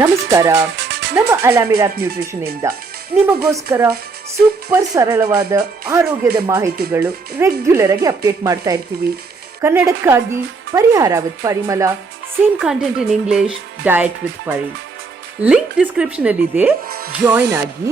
ನಮಸ್ಕಾರ. ನಮ್ಮ ಅಲಾಮಿರಾತ್ ನ್ಯೂಟ್ರಿಷನ್ ಇಂದ ನಿಮಗೋಸ್ಕರ ಸೂಪರ್ ಸರಳವಾದ ಆರೋಗ್ಯದ ಮಾಹಿತಿಗಳು ರೆಗ್ಯುಲರ್ ಆಗಿ ಅಪ್ಡೇಟ್ ಮಾಡ್ತಾ ಇರ್ತೀವಿ. ಕನ್ನಡಕ್ಕಾಗಿ ಪರಿಹಾರ ವಿತ್ ಪರಿಮಳ, same content in English, diet with ಪರಿ. ಲಿಂಕ್ ಡಿಸ್ಕ್ರಿಪ್ಷನ್ ಅಲ್ಲಿ ಇದೆ, ಜಾಯಿನ್ ಆಗಿ.